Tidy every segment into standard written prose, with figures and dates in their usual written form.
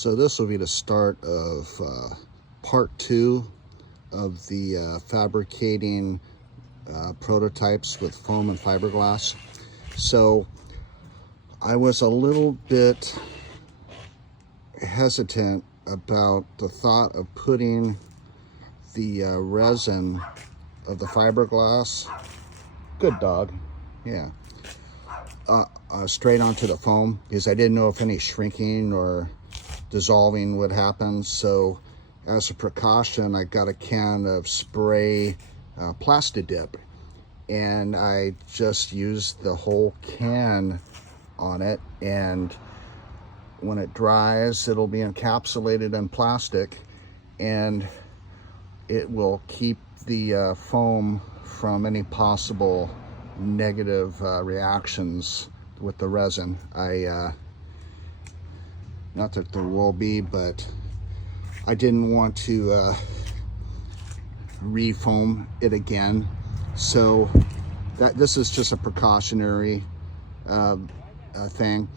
So this will be the start of part 2 of the fabricating prototypes with foam and fiberglass. So I was a little bit hesitant about the thought of putting the resin of the fiberglass, good dog, yeah, straight onto the foam, because I didn't know if any shrinking or dissolving would happen. So as a precaution, I got a can of spray Plastidip, and I just used the whole can on it, and when it dries it'll be encapsulated in plastic and it will keep the foam from any possible negative reactions with the resin. Not that there will be, but I didn't want to re-foam it again. So this is just a precautionary thing.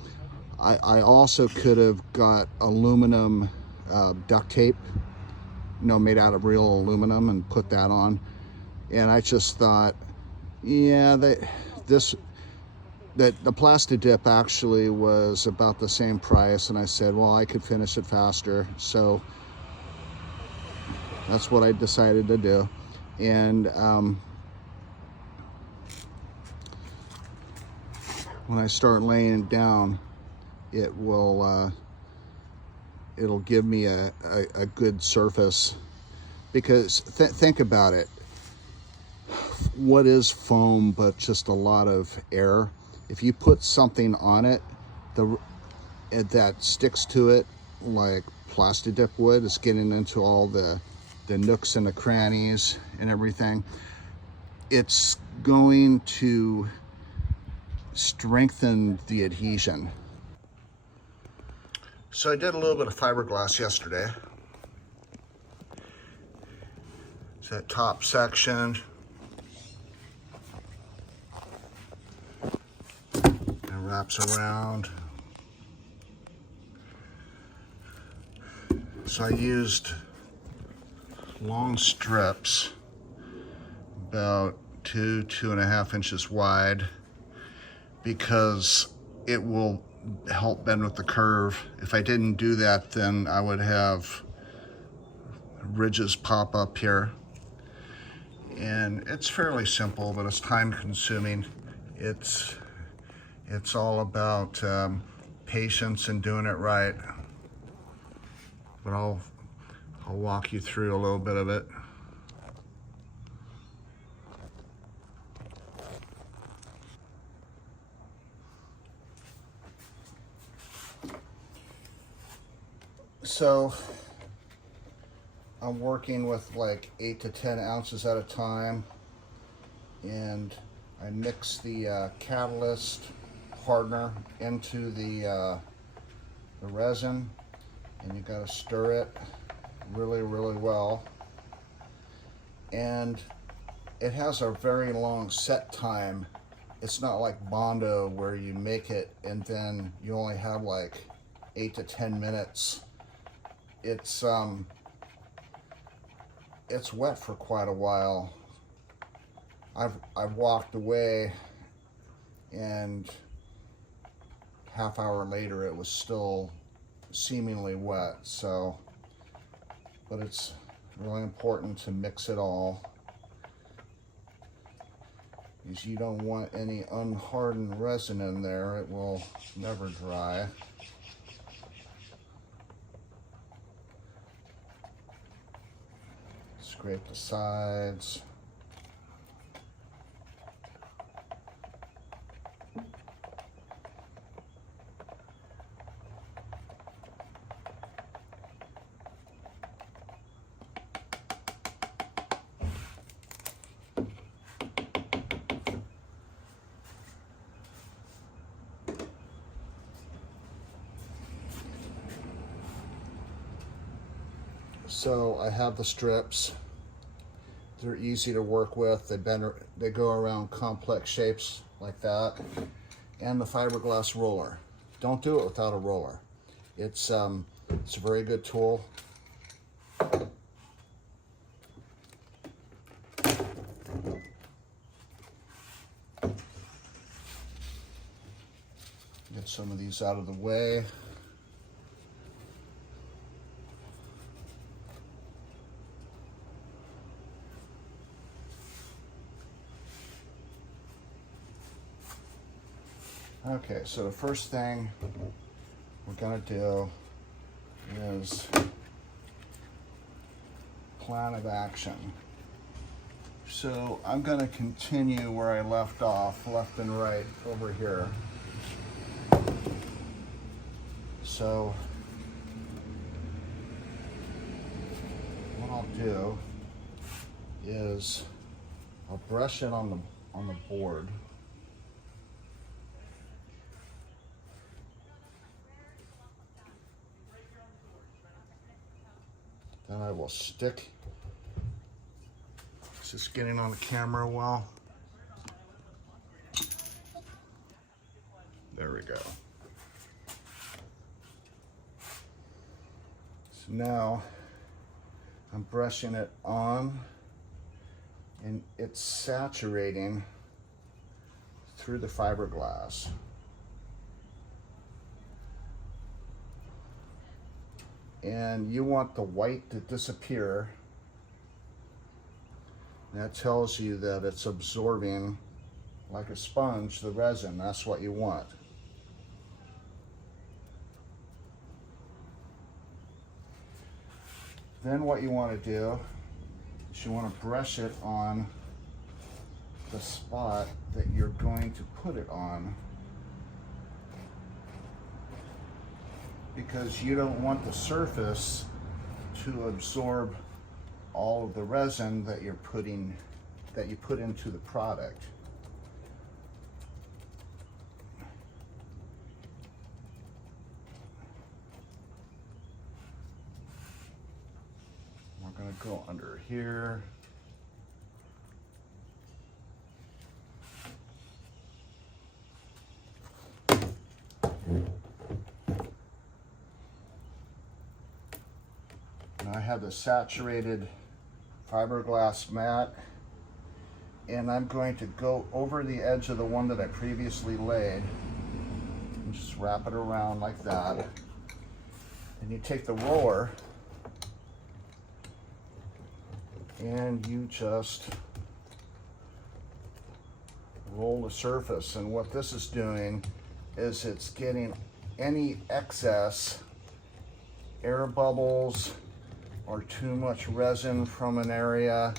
I also could have got aluminum duct tape, made out of real aluminum, and put that on. And I just thought, yeah, the Plastidip actually was about the same price, and I said, well, I could finish it faster. So that's what I decided to do. And when I start laying it down, it will it'll give me a good surface, because think about it. What is foam but just a lot of air? If you put something on it that sticks to it like Plastidip would, it's getting into all the nooks and the crannies and everything, it's going to strengthen the adhesion. So I did a little bit of fiberglass yesterday. It's that top section. And wraps around. So I used long strips, about 2.5 inches wide, because it will help bend with the curve. If I didn't do that, then I would have ridges pop up here. And it's fairly simple, but it's time consuming. It's all about patience and doing it right. But I'll walk you through a little bit of it. So I'm working with like 8 to 10 ounces at a time, and I mix the catalyst hardener into the resin, and you got to stir it really well. And it has a very long set time. It's not like Bondo where you make it and then you only have like 8 to 10 minutes. It's wet for quite a while. I've walked away, and half hour later it was still seemingly wet. So, but it's really important to mix it all, because you don't want any unhardened resin in there. It will never dry. Scrape the sides. So I have the strips. They're easy to work with. They go around complex shapes like that. And the fiberglass roller. Don't do it without a roller. It's It's a very good tool. Get some of these out of the way. Okay, so the first thing we're going to do is plan of action. So I'm going to continue where I left off, left and right over here. So what I'll do is I'll brush it on the board. Then I will stick. Is this getting on the camera well? There we go. So now I'm brushing it on and it's saturating through the fiberglass. And you want the white to disappear. That tells you that it's absorbing like a sponge the resin. That's what you want. Then what you want to do is you want to brush it on the spot that you're going to put it on, because you don't want the surface to absorb all of the resin that you put into the product. We're going to go under here. I have the saturated fiberglass mat, and I'm going to go over the edge of the one that I previously laid and just wrap it around like that. And you take the roller and you just roll the surface, and what this is doing is it's getting any excess air bubbles or too much resin from an area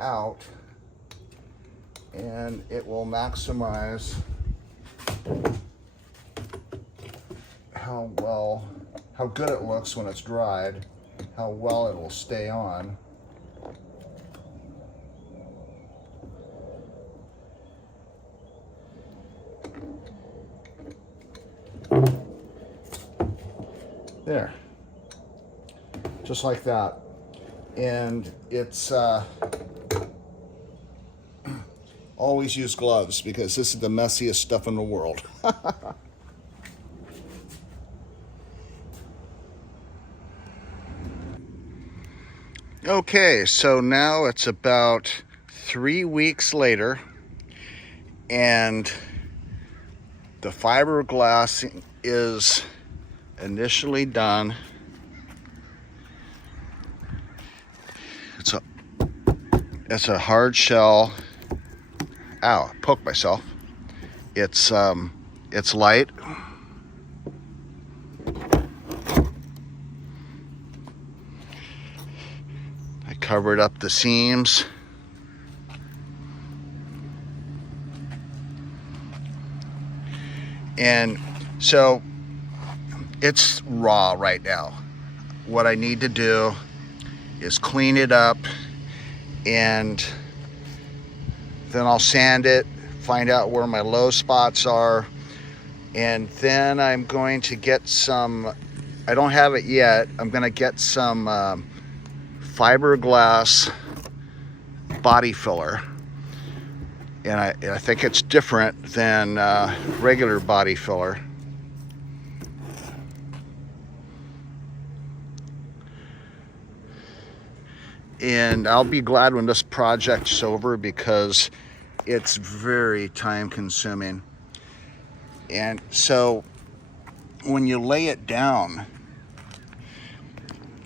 out, and it will maximize how good it looks when it's dried, how well it will stay on. There. Just like that. And it's always use gloves because this is the messiest stuff in the world. Okay, so now it's about 3 weeks later, and the fiberglass is initially done. It's a hard shell. Ow, poked myself. It's light. I covered up the seams. And so it's raw right now. What I need to do is clean it up, and then I'll sand it, find out where my low spots are, and then I'm going to get some, I don't have it yet, I'm going to get some fiberglass body filler, and I think it's different than regular body filler. And I'll be glad when this project's over because it's very time consuming. And so when you lay it down,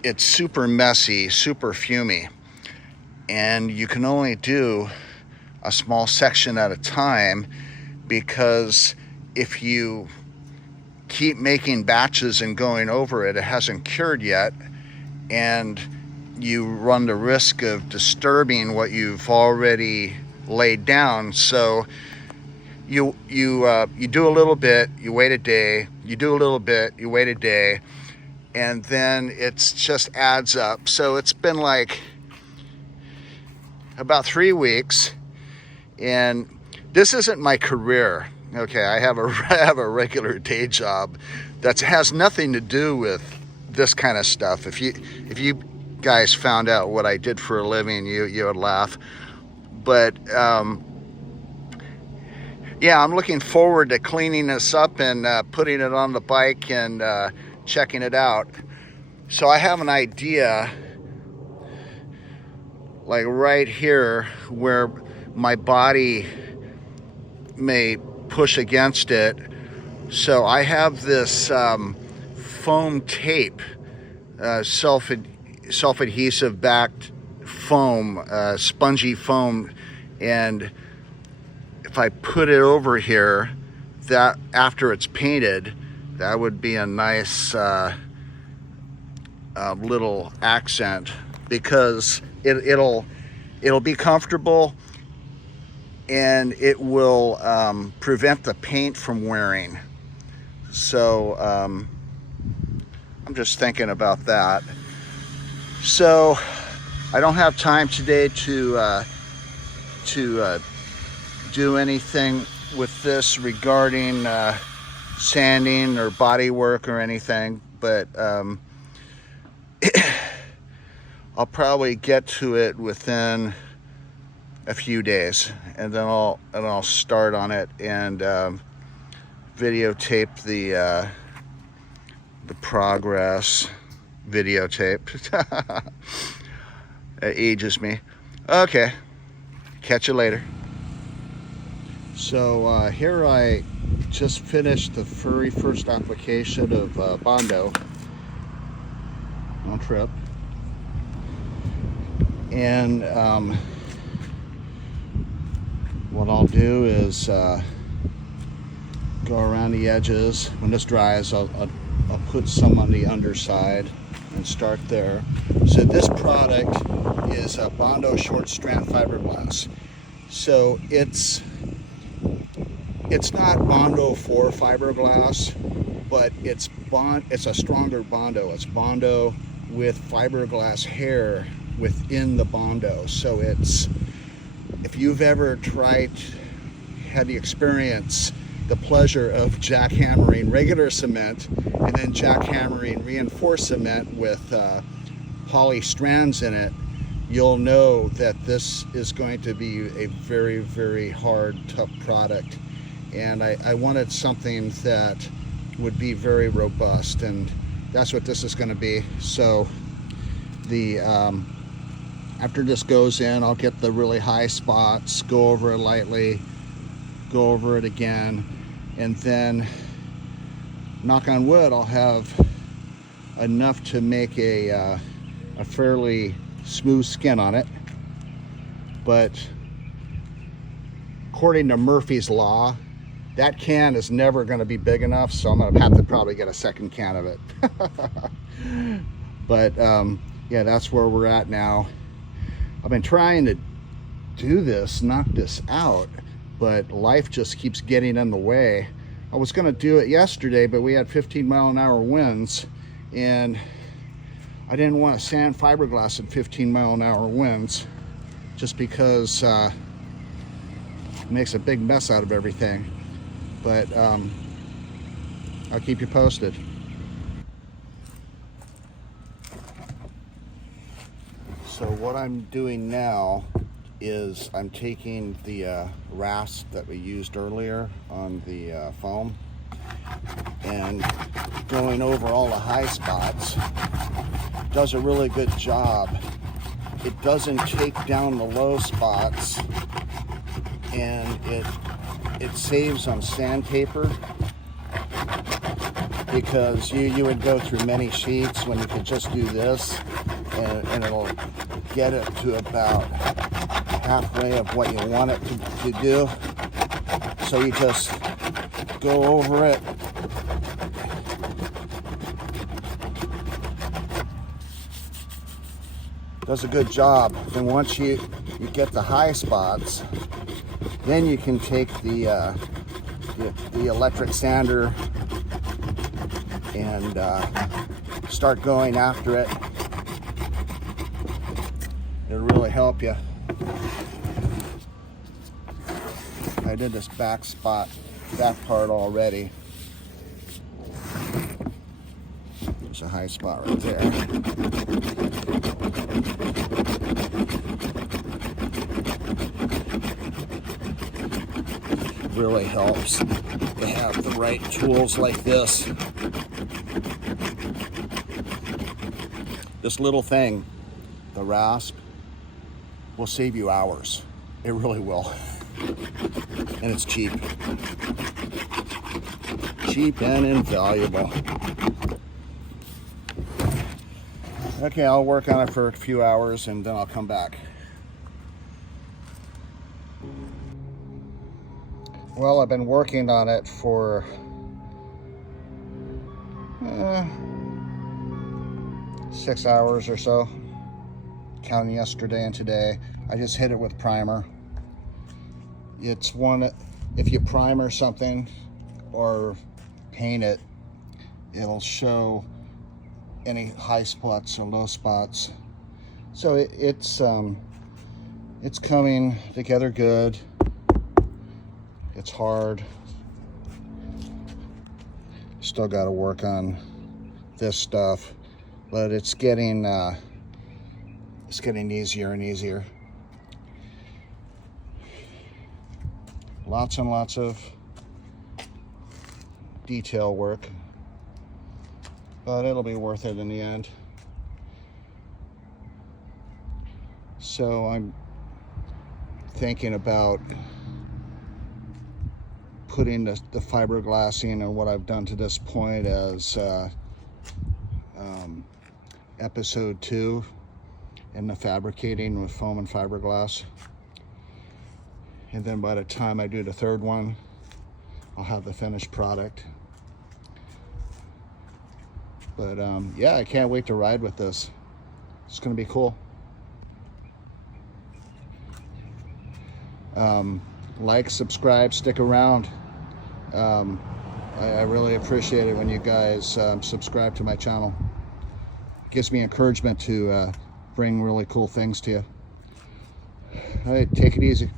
it's super messy, super fumey, and you can only do a small section at a time, because if you keep making batches and going over it, it hasn't cured yet, and you run the risk of disturbing what you've already laid down. So you do a little bit, you wait a day, you do a little bit, you wait a day, and then it's just adds up. So it's been like about 3 weeks, and this isn't my career. Okay, I have a regular day job that has nothing to do with this kind of stuff. If you guys found out what I did for a living, you would laugh. But yeah, I'm looking forward to cleaning this up and putting it on the bike and checking it out. So I have an idea, like right here where my body may push against it. So I have this foam tape, self-adhesive backed foam, spongy foam, and if I put it over here, that after it's painted, that would be a nice little accent, because it'll be comfortable, and it will prevent the paint from wearing. So I'm just thinking about that. So I don't have time today to do anything with this regarding sanding or body work or anything, but I'll probably get to it within a few days, and then I'll start on it and videotape the progress. Videotape. It ages me. Okay, catch you later. So here I just finished the very first application of Bondo on trip, and what I'll do is go around the edges. When this dries, I'll put some on the underside and start there. So this product is a Bondo short strand fiberglass. So it's not Bondo for fiberglass, but it's a stronger Bondo. It's Bondo with fiberglass hair within the Bondo. So it's, if you've ever had the experience, the pleasure of jackhammering regular cement and then jackhammering reinforced cement with poly strands in it, you'll know that this is going to be a very, very hard, tough product. And I wanted something that would be very robust, and that's what this is going to be. So the after this goes in, I'll get the really high spots, go over it lightly, go over it again, and then, knock on wood, I'll have enough to make a fairly smooth skin on it. But according to Murphy's Law, that can is never going to be big enough, so I'm going to have to probably get a second can of it. But yeah, that's where we're at now. I've been trying to do this, knock this out, but life just keeps getting in the way. I was going to do it yesterday, but we had 15-mile-an-hour winds, and I didn't want to sand fiberglass at 15-mile-an-hour winds, just because it makes a big mess out of everything. But I'll keep you posted. So what I'm doing now is I'm taking the rasp that we used earlier on the foam and going over all the high spots. Does a really good job it doesn't take down the low spots, and it saves on sandpaper, because you would go through many sheets when you could just do this, and it'll get it to about halfway of what you want it to do. So you just go over it. Does a good job. And once you get the high spots, then you can take the electric sander and start going after it. It'll really help you. I did this back part already. There's a high spot right there. It really helps to have the right tools like this. This little thing, the rasp, will save you hours. It really will. And it's cheap. Cheap and invaluable. Okay, I'll work on it for a few hours and then I'll come back. Well, I've been working on it for 6 hours or so, counting yesterday and today. I just hit it with primer. It's one, if you primer something or paint it, it'll show any high spots or low spots. So it's coming together good. It's hard. Still got to work on this stuff, but it's getting easier and easier. Lots and lots of detail work, but it'll be worth it in the end. So I'm thinking about putting the fiberglassing and what I've done to this point as episode 2 in the fabricating with foam and fiberglass. And then by the time I do the third one, I'll have the finished product. But yeah, I can't wait to ride with this. It's gonna be cool. Like, subscribe, stick around. I really appreciate it when you guys subscribe to my channel. It gives me encouragement to bring really cool things to you. All right, take it easy.